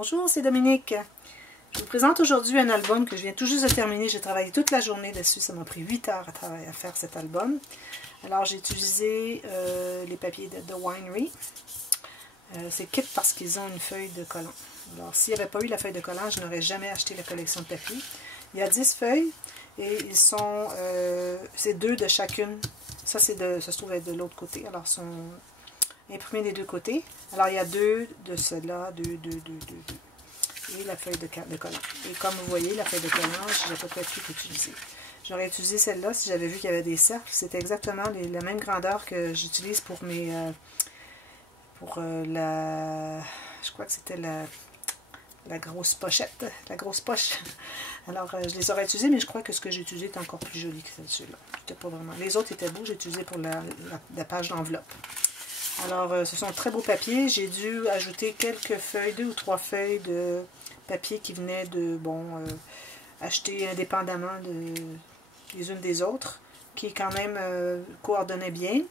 Bonjour, c'est Dominique. Je vous présente aujourd'hui un album que je viens tout juste de terminer. J'ai travaillé toute la journée dessus. Ça m'a pris 8 heures à faire cet album. Alors, j'ai utilisé les papiers de The Winery. C'est kit parce qu'ils ont une feuille de collant. Alors, s'il n'y avait pas eu la feuille de collant, je n'aurais jamais acheté la collection de papiers. Il y a 10 feuilles et ils sont... c'est 2 de chacune. Ça se trouve être de l'autre côté. Alors, ils sont imprimés des deux côtés. Alors, il y a 2 de ceux-là, 2. Et la feuille de collant. Et comme vous voyez, la feuille de collant, je n'ai pas près tout utilisé. J'aurais utilisé celle-là si j'avais vu qu'il y avait des cercles. C'est exactement la même grandeur que j'utilise pour mes... je crois que c'était la grosse pochette, la grosse poche. Alors, je les aurais utilisés, mais je crois que ce que j'ai utilisé est encore plus joli que celui-là. Pas vraiment. Les autres étaient beaux, j'ai utilisé pour la page d'enveloppe. Alors, ce sont de très beaux papiers. J'ai dû ajouter quelques feuilles, 2 ou 3 feuilles de papier qui venaient de, acheter indépendamment les unes des autres, qui quand même coordonnaient bien.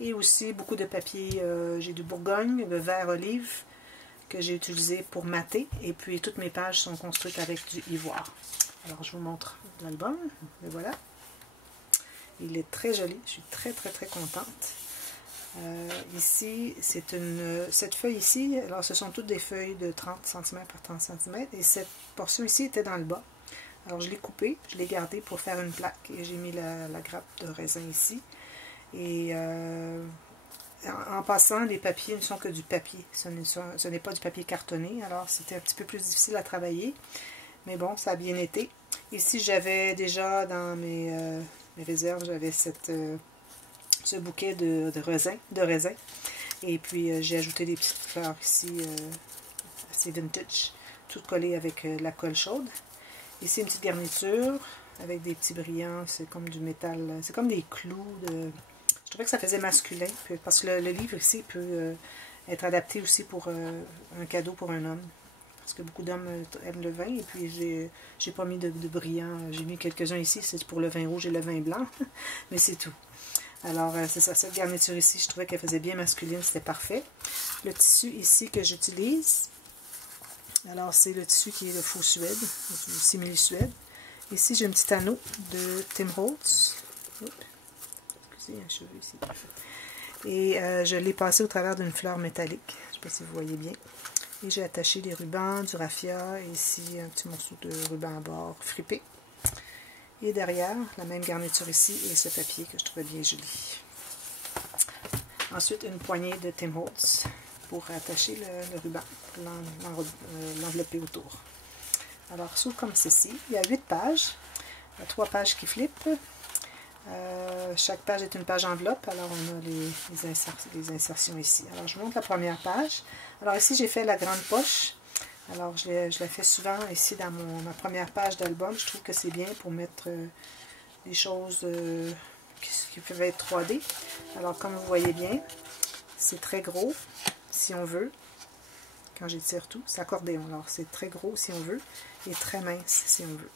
Et aussi beaucoup de papier, j'ai du Bourgogne, de vert olive, que j'ai utilisé pour mater. Et puis, toutes mes pages sont construites avec du ivoire. Alors, je vous montre l'album. Et voilà. Il est très joli. Je suis très contente. Ici, cette feuille ici, alors ce sont toutes des feuilles de 30 cm par 30 cm et cette portion ici était dans le bas. Alors je l'ai coupée, je l'ai gardée pour faire une plaque et j'ai mis la grappe de raisin ici. Et en passant, les papiers ne sont que du papier, ce n'est pas du papier cartonné, alors c'était un petit peu plus difficile à travailler, mais bon, ça a bien été. Ici, j'avais déjà dans mes réserves, j'avais ce bouquet de raisin. Et puis j'ai ajouté des petites fleurs ici, assez vintage, tout collé avec la colle chaude. Ici une petite garniture avec des petits brillants, c'est comme du métal, c'est comme des clous. Je trouvais que ça faisait masculin, parce que le livre ici peut être adapté aussi pour un cadeau pour un homme. Parce que beaucoup d'hommes aiment le vin, et puis j'ai pas mis de brillants, j'ai mis quelques-uns ici, c'est pour le vin rouge et le vin blanc, mais c'est tout. Alors, c'est ça, cette garniture ici, je trouvais qu'elle faisait bien masculine, c'était parfait. Le tissu ici que j'utilise, alors c'est le tissu qui est le faux suède, le simili-suède. Ici, j'ai un petit anneau de Tim Holtz. Excusez, un cheveu ici. Et je l'ai passé au travers d'une fleur métallique. Je ne sais pas si vous voyez bien. Et j'ai attaché des rubans, du raffia, et ici un petit morceau de ruban à bord fripé. Et derrière, la même garniture ici et ce papier que je trouvais bien joli. Ensuite, une poignée de Tim Holtz pour attacher le ruban, l'envelopper autour. Alors, s'ouvre comme ceci. Il y a 8 pages. Il y a 3 pages qui flippent. Chaque page est une page enveloppe. Alors, on a les insertions ici. Alors, je vous montre la première page. Alors, ici, j'ai fait la grande poche. Alors, je la fais souvent ici dans ma première page d'album. Je trouve que c'est bien pour mettre des choses qui peuvent être 3D. Alors, comme vous voyez bien, c'est très gros, si on veut. Quand j'étire tout, c'est accordéon. Alors, c'est très gros, si on veut, et très mince, si on veut.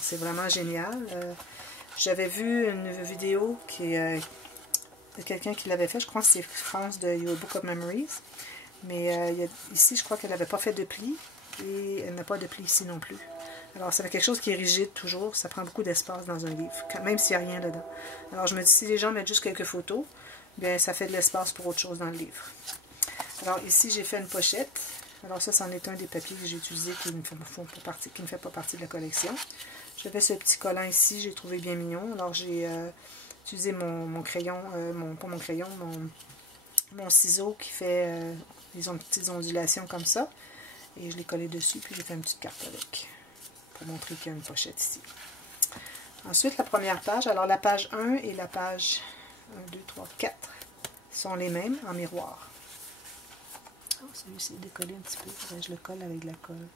C'est vraiment génial. J'avais vu une vidéo de quelqu'un qui l'avait fait. Je crois que c'est France de Your Book of Memories. Mais ici, je crois qu'elle n'avait pas fait de pli et elle n'a pas de pli ici non plus. Alors, c'est quelque chose qui est rigide toujours. Ça prend beaucoup d'espace dans un livre, même s'il n'y a rien dedans. Alors, je me dis, si les gens mettent juste quelques photos, bien, ça fait de l'espace pour autre chose dans le livre. Alors, ici, j'ai fait une pochette. Alors, ça, c'en est un des papiers que j'ai utilisé qui ne fait pas partie de la collection. J'avais ce petit collant ici, j'ai trouvé bien mignon. Alors, j'ai utilisé mon crayon, pas mon crayon, mon ciseau qui fait des petites ondulations comme ça. Et je l'ai collé dessus, puis j'ai fait une petite carte avec, pour montrer qu'il y a une pochette ici. Ensuite, la première page. Alors, la page 1 et la page 1, 2, 3, 4 sont les mêmes en miroir. Oh, celui-ci est décollé un petit peu. Je le colle avec de la colle.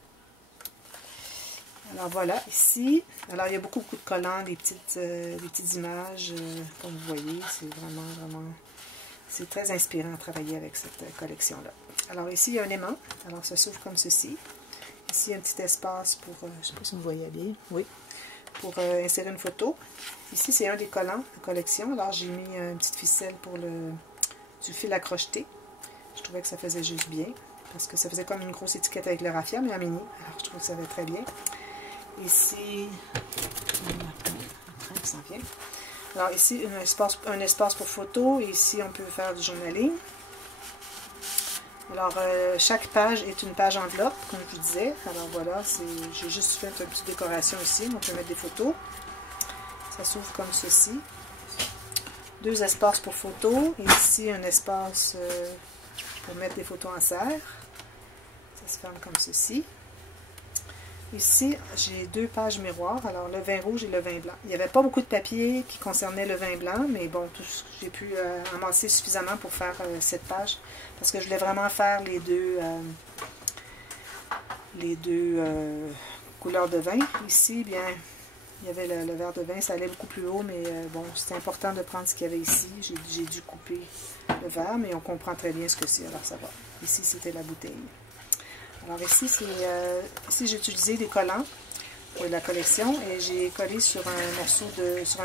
Alors, voilà, ici. Alors, il y a beaucoup de collants, des petites images, comme vous voyez. C'est vraiment... C'est très inspirant à travailler avec cette collection-là. Alors ici, il y a un aimant. Alors ça s'ouvre comme ceci. Ici, il y a un petit espace pour, je ne sais pas si vous voyez bien, oui, pour insérer une photo. Ici, c'est un des collants de collection. Alors j'ai mis une petite ficelle pour du fil à crocheter. Je trouvais que ça faisait juste bien. parce que ça faisait comme une grosse étiquette avec le raffia, mais en mini. Alors je trouve que ça va très bien. Ici, un train qui s'en vient. Alors ici, un espace pour photo. Et ici, on peut faire du journaling. Alors, chaque page est une page enveloppe, comme je vous disais. Alors voilà, j'ai juste fait une petite décoration ici. On peut mettre des photos. Ça s'ouvre comme ceci. 2 espaces pour photos. Et ici, un espace pour mettre des photos en serre. Ça se ferme comme ceci. Ici, j'ai 2 pages miroirs. Alors, le vin rouge et le vin blanc. Il n'y avait pas beaucoup de papier qui concernait le vin blanc, mais bon, j'ai pu amasser suffisamment pour faire cette page. Parce que je voulais vraiment faire les deux couleurs de vin. Ici, bien, il y avait le verre de vin, ça allait beaucoup plus haut, mais bon, c'était important de prendre ce qu'il y avait ici. J'ai dû couper le verre, mais on comprend très bien ce que c'est, alors ça va. Ici, c'était la bouteille. Alors ici, ici j'ai utilisé des collants pour la collection et j'ai collé sur un morceau sur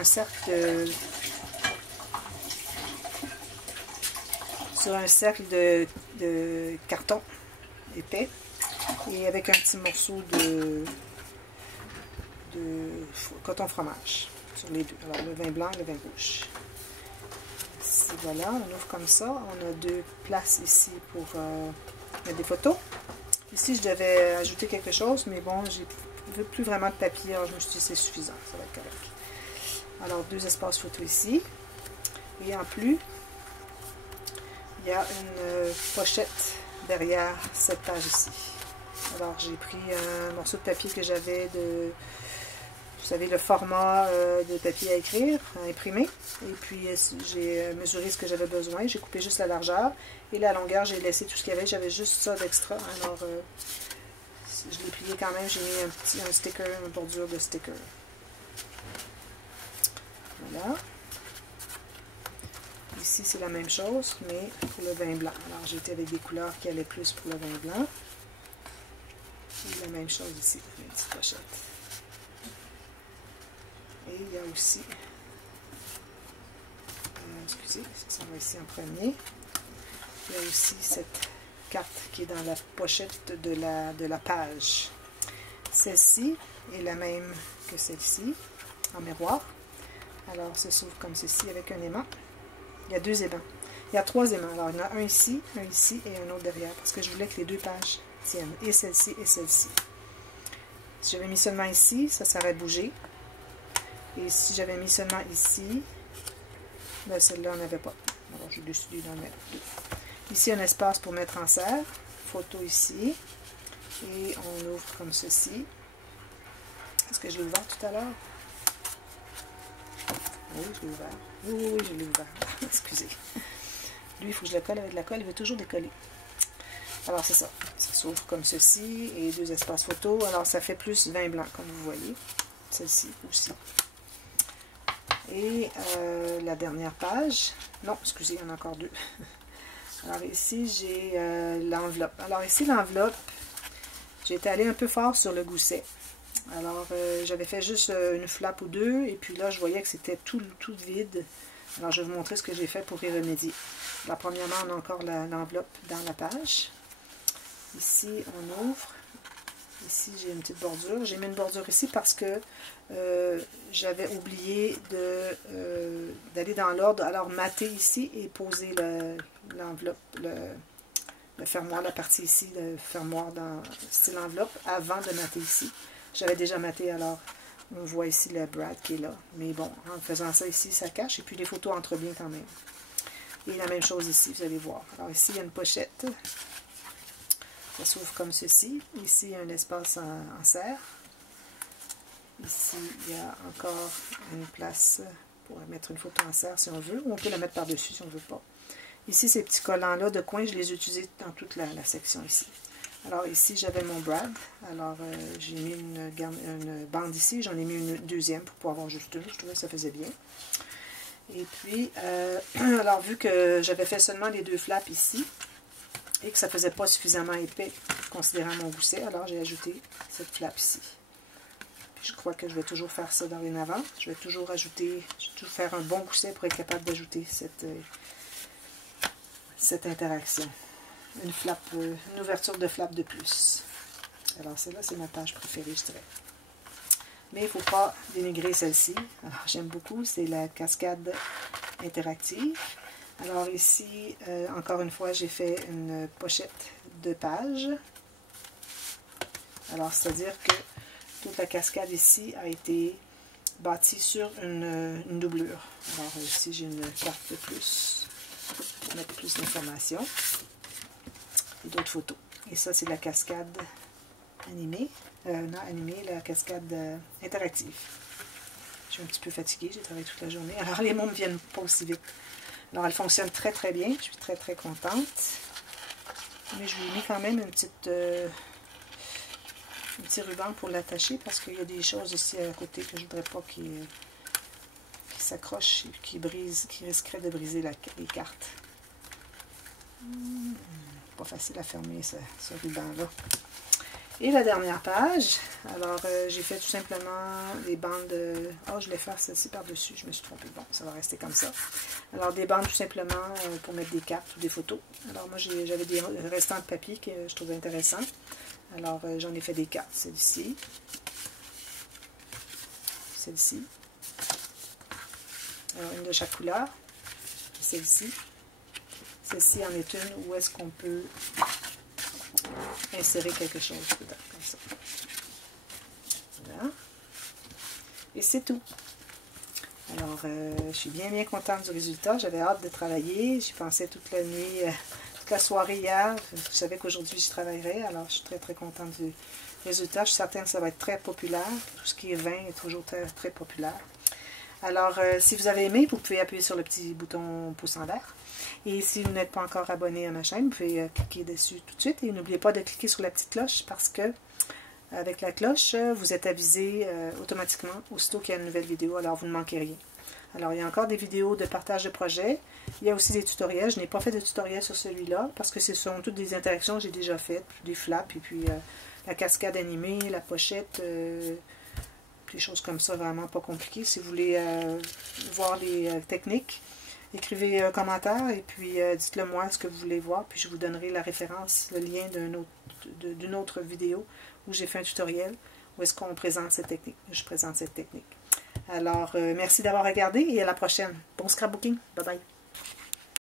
un cercle de carton épais et avec un petit morceau de coton fromage sur les deux. Alors le vin blanc et le vin rouge. Ici, voilà, on ouvre comme ça. On a 2 places ici pour mettre des photos. Ici, je devais ajouter quelque chose, mais bon, j'ai plus vraiment de papier. Alors, je me suis dit, c'est suffisant, ça va être correct. Alors, 2 espaces photo ici. Et en plus, il y a une pochette derrière cette page ici. Alors, j'ai pris un morceau de papier que j'avais vous savez, le format de papier à écrire, à imprimer. Et puis, j'ai mesuré ce que j'avais besoin. J'ai coupé juste la largeur. Et la longueur, j'ai laissé tout ce qu'il y avait. J'avais juste ça d'extra. Alors, je l'ai plié quand même. J'ai mis un sticker, une bordure de sticker. Voilà. Ici, c'est la même chose, mais pour le vin blanc. Alors, j'ai été avec des couleurs qui allaient plus pour le vin blanc. Et la même chose ici, une petite pochette. Et il y a aussi, excusez, ça va ici en premier. Il y a aussi cette carte qui est dans la pochette de la page. Celle-ci est la même que celle-ci, en miroir. Alors, ça s'ouvre comme ceci avec un aimant. Il y a 2 aimants. Il y a 3 aimants. Alors, il y en a un ici et un autre derrière. Parce que je voulais que les 2 pages tiennent. Et celle-ci et celle-ci. Si j'avais mis seulement ici, ça serait bougé. Et si j'avais mis seulement ici, ben celle-là, on n'avait pas. Alors, j'ai décidé d'en mettre 2. Ici, un espace pour mettre en serre. Photo ici. Et on ouvre comme ceci. Est-ce que je l'ai ouvert tout à l'heure? Oui, je l'ai ouvert. Oui, je l'ai ouvert. Excusez. Lui, il faut que je le colle avec de la colle. Il veut toujours décoller. Alors, c'est ça. Ça s'ouvre comme ceci. Et 2 espaces photo. Alors, ça fait plus vin blanc, comme vous voyez. Celle-ci aussi. Et la dernière page. Non, excusez, il y en a encore 2. Alors, ici, j'ai l'enveloppe. Alors, ici, l'enveloppe, j'ai été allée un peu fort sur le gousset. Alors, j'avais fait juste une flappe ou 2, et puis là, je voyais que c'était tout vide. Alors, je vais vous montrer ce que j'ai fait pour y remédier. Alors, premièrement, on a encore l'enveloppe dans la page. Ici, on ouvre. Ici, j'ai une petite bordure. J'ai mis une bordure ici parce que j'avais oublié d'aller dans l'ordre. Alors, mater ici et poser l'enveloppe, le fermoir, la partie ici, le fermoir dans style enveloppe, avant de mater ici. J'avais déjà maté, alors on voit ici le brad qui est là. Mais bon, en faisant ça ici, ça cache. Et puis les photos entrent bien quand même. Et la même chose ici, vous allez voir. Alors ici, il y a une pochette. Ça s'ouvre comme ceci. Ici, il y a un espace en serre. Ici, il y a encore une place pour mettre une photo en serre si on veut. Ou on peut la mettre par-dessus si on ne veut pas. Ici, ces petits collants-là de coin, je les ai utilisés dans toute la section ici. Alors ici, j'avais mon brad. Alors, j'ai mis une bande ici. J'en ai mis une deuxième pour pouvoir avoir juste une. Je trouvais que ça faisait bien. Et puis, alors vu que j'avais fait seulement les 2 flaps ici, et que ça ne faisait pas suffisamment épais considérant mon gousset, alors j'ai ajouté cette flappe ici. Puis je crois que je vais toujours faire ça dorénavant. Je vais toujours faire un bon gousset pour être capable d'ajouter cette interaction. une ouverture de flap de plus. Alors celle-là, c'est ma page préférée, je dirais. Mais il ne faut pas dénigrer celle-ci. Alors j'aime beaucoup, c'est la cascade interactive. Alors ici, encore une fois, j'ai fait une pochette de pages. Alors c'est-à-dire que toute la cascade ici a été bâtie sur une doublure. Alors ici, j'ai une carte de plus pour mettre plus d'informations et d'autres photos. Et ça, c'est la cascade animée. Non, animée, la cascade interactive. Je suis un petit peu fatiguée, j'ai travaillé toute la journée. Alors les mots ne viennent pas aussi vite. Alors elle fonctionne très très bien, je suis très très contente. Mais je lui ai mis quand même un petit ruban pour l'attacher parce qu'il y a des choses ici à côté que je ne voudrais pas qui s'accrochent et qui risqueraient de briser les cartes. Pas facile à fermer ce ruban-là. Et la dernière page, alors j'ai fait tout simplement des bandes, je vais faire celle-ci par-dessus, je me suis trompée, bon, ça va rester comme ça. Alors des bandes tout simplement pour mettre des cartes ou des photos. Alors moi j'avais des restants de papier que je trouvais intéressants. Alors j'en ai fait des cartes, celle-ci, celle-ci, alors une de chaque couleur, celle-ci. Celle-ci en est une où est-ce qu'on peut insérer quelque chose dedans, comme ça. Voilà. Et c'est tout. Alors, je suis bien contente du résultat. J'avais hâte de travailler. J'y pensais toute la nuit, toute la soirée hier. Je savais qu'aujourd'hui, je travaillerais. Alors, je suis très, très contente du résultat. Je suis certaine que ça va être très populaire. Tout ce qui est vin est toujours très, très populaire. Alors, si vous avez aimé, vous pouvez appuyer sur le petit bouton pouce en l'air. Et si vous n'êtes pas encore abonné à ma chaîne, vous pouvez cliquer dessus tout de suite. Et n'oubliez pas de cliquer sur la petite cloche parce que avec la cloche, vous êtes avisé automatiquement aussitôt qu'il y a une nouvelle vidéo. Alors, vous ne manquez rien. Alors, il y a encore des vidéos de partage de projet. Il y a aussi des tutoriels. Je n'ai pas fait de tutoriel sur celui-là parce que ce sont toutes des interactions que j'ai déjà faites. Des flaps et puis la cascade animée, la pochette... des choses comme ça, vraiment pas compliquées. Si vous voulez voir les techniques, écrivez un commentaire et puis dites-le moi ce que vous voulez voir, puis je vous donnerai la référence, le lien d'une autre vidéo où j'ai fait un tutoriel où est-ce qu'on présente cette technique. Je présente cette technique. Alors, merci d'avoir regardé et à la prochaine. Bon scrapbooking. Bye bye.